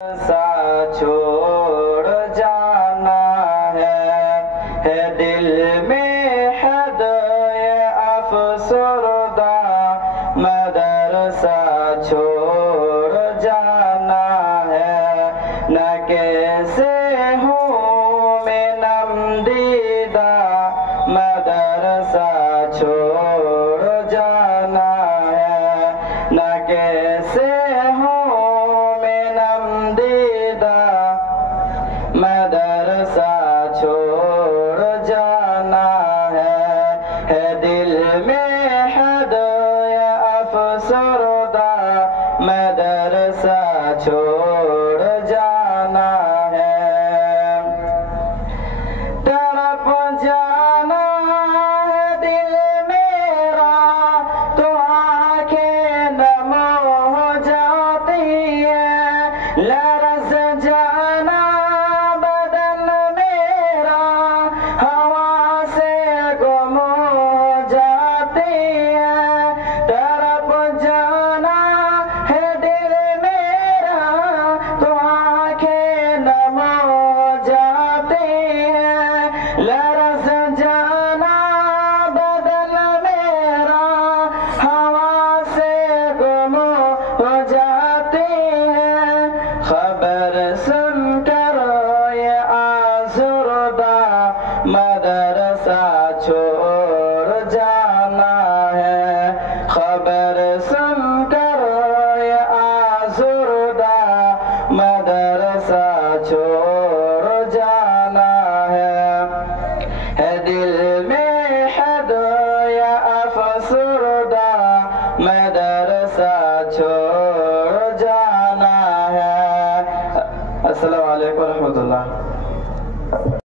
सा छोड़ जाना है दिल में हद अफसरदा मदरसा छोड़ जाना है न कैसे हूँ मैं नमदीदा मदरसा छोड़ जाना है न कैसे मदरसा छोड़ जाना है दिल में हद अफसरदा मदरसा छोड़ जाना है तड़प जाना है दिल मेरा तो आंखें नम हो जाती है लरस जाना लरस जाना बदन मेरा हवा से गुम हो जाती है खबर सुनकर ये आज़ुर्दा मदरसा छोड़ जाना है खबर सुनकर ये आज़ुर्दा मदरसा छोड़ जाना है दिल में हद अफसरदा मदरसा छोड़ जाना है। अस्सलामु अलैकुम व रहमतुल्लाह।